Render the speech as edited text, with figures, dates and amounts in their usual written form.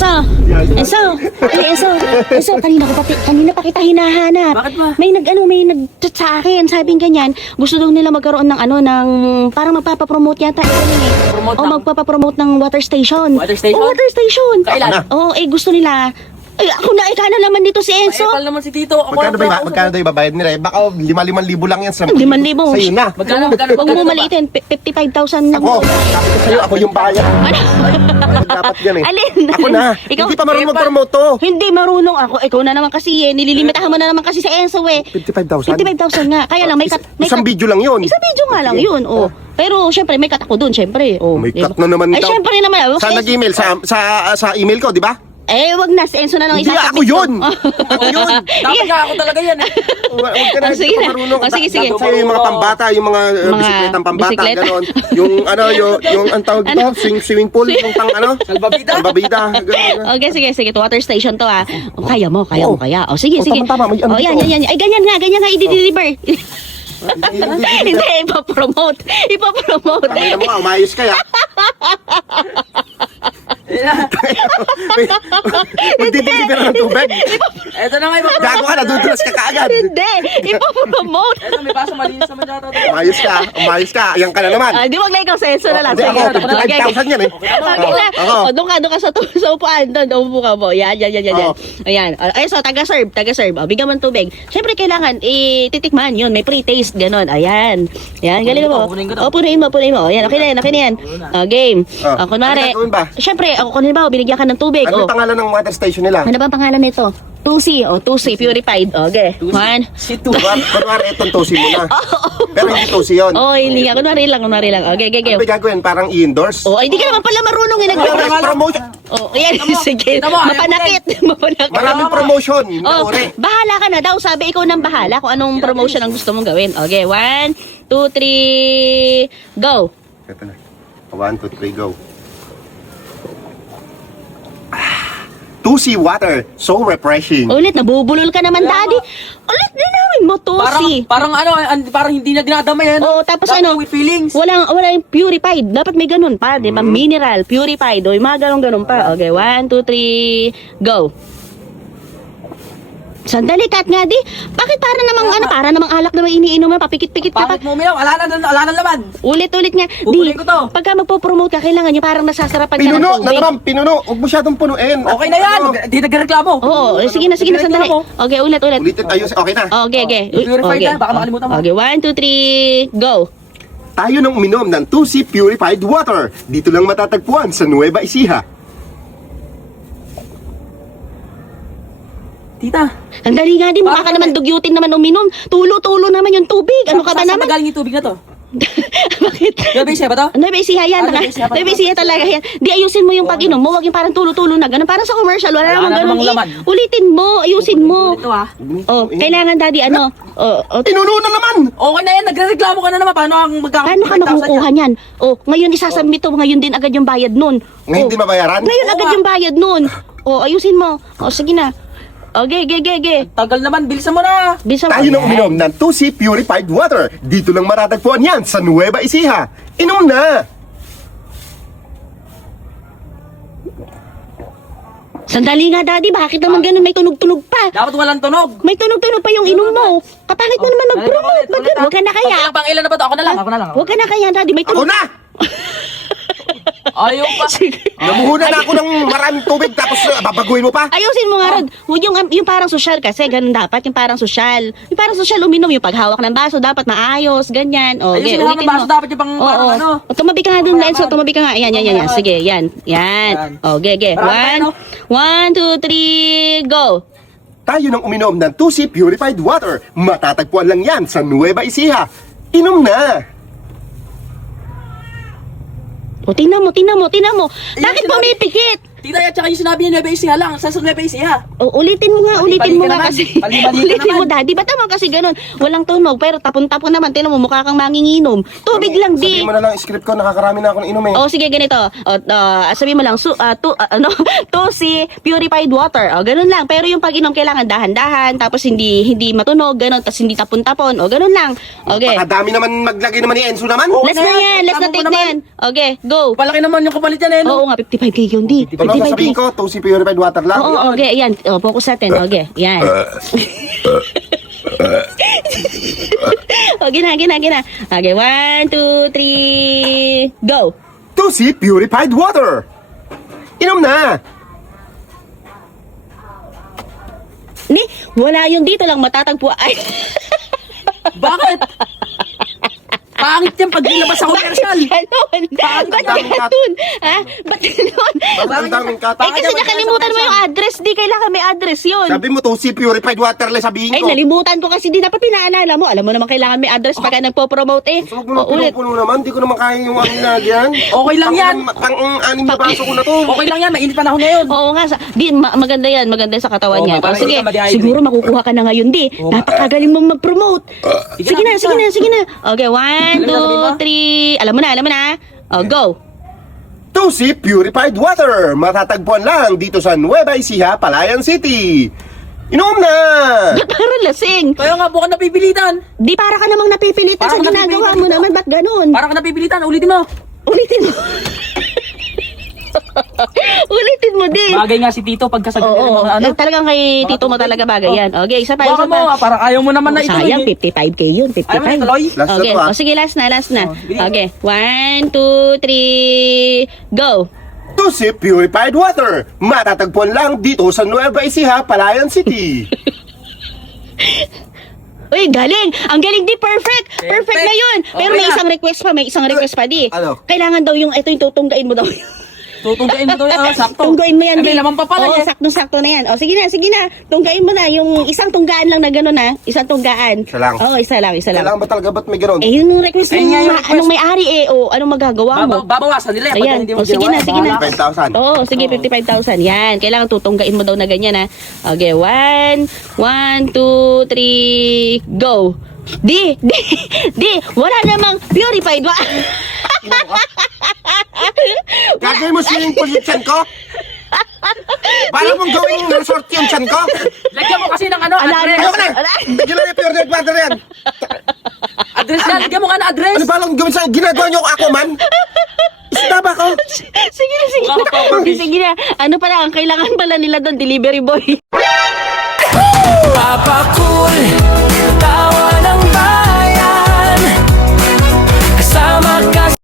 Enzo, kanina pa kita hinahanap. Bakit ba? May nag-chat sa akin, sabing ganyan, gusto daw nila magkaroon ng parang magpapapromote yata. Promote O ng- magpapapromote ng water station. Water station? O, water station. Kailan? Oo, gusto nila. Ay, ako na, ikaw na naman dito si Enzo. Epal naman si Tito. Ako Magkano daw ibabayad nila? Baka 5,000 lang yan sa 5,000. Sa'yo na. Magkano? Huwag mo maliitin, 55,000 lang. Ako, sabi ko sa'yo, ako yung bayad. Ano dapat yan eh? Alin? Ako na. Ikaw? Hindi pa marunong mag-promote to. Hindi marunong ako. Ikaw na naman kasi nililimitahan mo na naman kasi sa Enzo 55,000? 55,000 nga. Kaya lang may cut. Isang video lang yun. Isang video nga lang yun. Oh. Pero syempre may cut ako doon, syempre. Oh. May Diba? cut na naman Ay, daw. syempre naman. Saan nag-email? Sa email ko, di ba? Wag na. Si Enzo na lang Hindi isasabit ako yun. ko. Ako yun. Dapat nga ako talaga yan eh. Huwag ka na, Sige hindi ka na. marunong. Sige. Sa'yo yung mga pambata, yung mga Mga bisikletang pambata, bisikleta. gano'n. Yung ang tawag dito, swimming pool, yung Salbabida. Salbabida, gano'n. Okay, sige. Water station to ah. Kaya mo. Kaya. Sige. Tama. May ano Yan. dito. Ay, ganyan nga i-deliver. Hindi, ipapromote. Tangina mo nga, umayos ka ya. Magdideliver ng tubig. Ito na nga yung Gago ka, nadudulas ka kaagad. Hindi, ipapromote. Ito, may baso malinis naman dito. Umayos ka. Ayan ka na naman. Di wag na ikaw sa Enzo na lang. Hindi Sige. ako, 5,000 yan eh. Okay na. Ako. Doon ka sa upuan. Doon upo ka mo. Yan. Oo. Ayan. Ay, so, taga-serve. Bigyan mo ng tubig. Siyempre, kailangan titikman yun. May pre-taste. Ganon. Ayan. Yan, galing mo. Punuin ko to. Punuin mo. Ayan, okay na yan. Game. Kunwari, Ano gagawin ba? siyempre, ako kunin ba, binigyan ka ng tubig. Ano yung pangalan ng water station nila? Ano ba ang pangalan nito? 2C. 2C, purified. Okay. One. Si Tu. Kunwari itong tosi mo na. Pero hindi tosi yun. Hindi nga. Kunwari lang. Okay. Ano ba gagawin? Parang i-endorse? Hindi ka naman pala marunong Promotion. Ayan, sige. Kita mo, ayaw Mapanakit. Maraming promotion. Nauri. Bahala ka na daw. Sabi ikaw nang bahala kung anong promotion ang gusto mong gawin. Okay, 1, 2, 3, go. Ito na. 1, 2, 3, go. 2C water. So refreshing. Ulit, nabubulol ka naman, daddy. Ulit, linawin mo, 2C. Parang parang hindi na dinadamay yan. Tapos Dapat with feelings. Wala yung purified. Dapat may ganun pa, di ba? Mineral, purified. O, yung mga ganun pa. Okay, 1, 2, 3, go. Sandali, Kat nga di. Bakit para namang alak na may iniinom na papikit-pikit ka pa? Bakit mo umilaw? Wala na laman. Ulit nga. Pupulin ko to. Pagka magpo-promote ka, kailangan yung parang nasasarapan ka ng Pinuno na tubig. naman. Pinuno. Huwag masyadong punuin. Okay na yan. Di nagreklamo. Oo, sige na, sandali. Okay, ulit. Ulitin. Ayos. Okay na. Okay. Purified na, baka makalimutan mo. Okay, 1, 2, 3, go. Tayo nang uminom ng 2C purified water. Dito lang matatagpuan sa Nueva Ecija. Tita. Ang dali nga din, mukha ka naman dugyutin naman uminom. Tulo-tulo naman yung tubig. Ano ka ba Saan naman? galing yung tubig na to? Bakit? Gabi siya ba to? Ano ba isiha yan? Ano ba isiha talaga yan? Di ayusin mo yung pag-inom mo, wag yung parang tulo-tulo na gano'n. Parang sa commercial, wala namang namang gano'n. laman. Ulitin mo, ayusin mo. Ito ah. Kailangan daddy, Pinuno na naman. Okay na yan, nagreklamo ka na naman. Paano ang paano ka makukuha niyan? Ngayon isasubmit mo, ngayon din agad yung bayad nun. Ngayon din mabayaran? Ngayon Oo agad nga. yung bayad nun. Ayusin mo. Sige na. Okay. Tagal naman, bilisan mo na. Bisa mo. Tayo nang uminom ng 2C purified water. Dito lang matatagpuan yan sa Nueva Ecija. Inom na. Sandali nga, daddy. Bakit naman ganun? May tunog-tunog pa. Dapat walang tunog. May tunog-tunog pa yung inom mo. Kapangit mo naman mag-promote. Huwag ka na kaya. Pang ilan na ba to? Ako na lang. Huwag ka na kaya, daddy. May Ako tunog. na. Ayaw pa. Namuhunan na ako ng maraming tubig tapos babaguhin mo pa. Ayusin mo nga, Rod. Huwag yung parang social kasi. Ganun dapat. Yung parang social. Yung parang social uminom. Yung paghawak ng baso. Dapat maayos. Ganyan. Ayusin mo ng baso, dapat yung pang parang ano. Tumabi ka nga dun, Lenzo. Tumabi ka nga. Yan. Sige, yan. Okay. Marami, 1, 2, 3, go. Tayo nang uminom ng 2C purified water. Matatagpuan lang yan sa Nueva Ecija. Inom na. Tingnan mo. Bakit pumipikit? Tita, at saka yung sinabi niya, Nueva Ecija lang. Saan sa Nueva Ecija? Ulitin mo nga Bali-bali ka naman. kasi. Bali-bali ka Ulitin mo, naman. daddy. Ba't naman kasi ganun? Walang tunog, pero tapon-tapon naman. Tinan mo, mukha kang manginginom. Tubig lang, di. Sabihin mo na lang script ko, nakakarami na ako ng inom eh. Sige, ganito. Sabihin mo lang, 2C purified water. Ganun lang. Pero yung pag-inom, kailangan dahan-dahan, tapos hindi matunog, ganun, tapos hindi tapon-tapon. Ganun lang. Okay. Pakadami naman maglagay naman ni Enzo naman. Last na yan. Last na Tama mo take na naman. yan. Okay, go. Palaki naman yung kapalit yan eh, no? Oo nga, 55K yun, di. 55K Ano Divide sasabihin me. ko? 2C purified water lang. Oo, okay, yan. O, focus natin. Okay, yan. O, gina. Okay, 1, 2, 3, go! 2C purified water. Inom na. Ni, wala yung dito lang matatagpo. Ay, Bakit? Pangit yan pag nilabas sa commercial. ganon. Ba't daming cut? ganon? Ha? Ba't ganon? Bakit ang daming cut? Eh, kasi nakalimutan mo yung address. Di kailangan may address yun. Sabi mo 2C purified water lang sabihin Ay, ko. nalimutan ko kasi di dapat pinaalala mo. Alam mo naman kailangan may address pagka nagpo-promote eh. Huwag mo na O, ulit. pinupuno naman. Di ko naman kaya yung ang nilagyan. Okay lang yan. Pang-anim na baso ko na to. Okay lang yan, mainit panahon ngayon. Oo nga, maganda yan, maganda sa katawan Oo, yan. O, para sige, hindi ka ma-dehydrate. siguro makukuha ka na ngayon, di. Oo. Napakagaling mong mag-promote. Sige na. Okay, 1, Alam mo 2, na, 3. Alam mo na. O, go. 2C purified water. Matatagpuan lang dito sa Nueva Ecija, Palayan City. Inom na. Parang lasing. Kaya nga, bukan napipilitan. Di para ka namang napipilitan sa Parang ginagawa napipilitan mo dito. naman. Ba't ganun? Para ka napipilitan, ulitin mo. Ulitin mo. Ulitin mo din. Bagay nga si Tito pagkasagot niya ng Oo, mga ano. talagang kay Tito mo talaga bagay yan. Okay, isa pa. Baka mo, parang ayaw mo naman na ituloy. Sayang, 55k yun, 55. Ayaw mo na ituloy? Last na Okay, to, ah. o sige, last na. Oh, bilis. Okay, 1, 2, 3, go! 2C purified water. Matatagpuan lang dito sa Nueva Ecija, Palayan City. Uy, galing! Ang galing di, perfect! Perfect na yun! Pero Okay may na. isang request pa di. Ano? Kailangan daw yung, ito yung tutunggain mo daw. Tutunggain mo daw yan, sakto. Tunggain mo yan, May di. laman pa pala Oo, yan. saktong-sakto na yan. O, sige na. Tunggain mo na. Yung isang tunggaan lang na gano'n ha. Isang tunggaan. Isa lang. Oo, isa lang. Kailangan ba talaga ba't may gano'n? Eh, yun yung request Ayun ng nga yung request. anong may-ari eh. O, anong magagawa mo? Babawasan nila. Ayan. Pag hindi mo O, sige ginawa, na, sige na. bahala. 5,000. Oo, sige, 55,000. Yan. Kailangan tutunggain mo daw na ganyan, ha. Okay, 1, 2, 3, go. Di. Wala namang purified. Gagawin mo swimming pool yung tiyan ko? Para mong gawing resort yung tiyan ko? Lagyan mo kasi ng ano, address. Ayoko na! Bigyan na yung purified water yan! Address yan, lagyan mo nga ng address. Ano ba lang gawin sa ginagawa niyo ako man? Isda ba ko? Sige na. Ano pala, ang kailangan pala nila doon, delivery boy. Papa Cool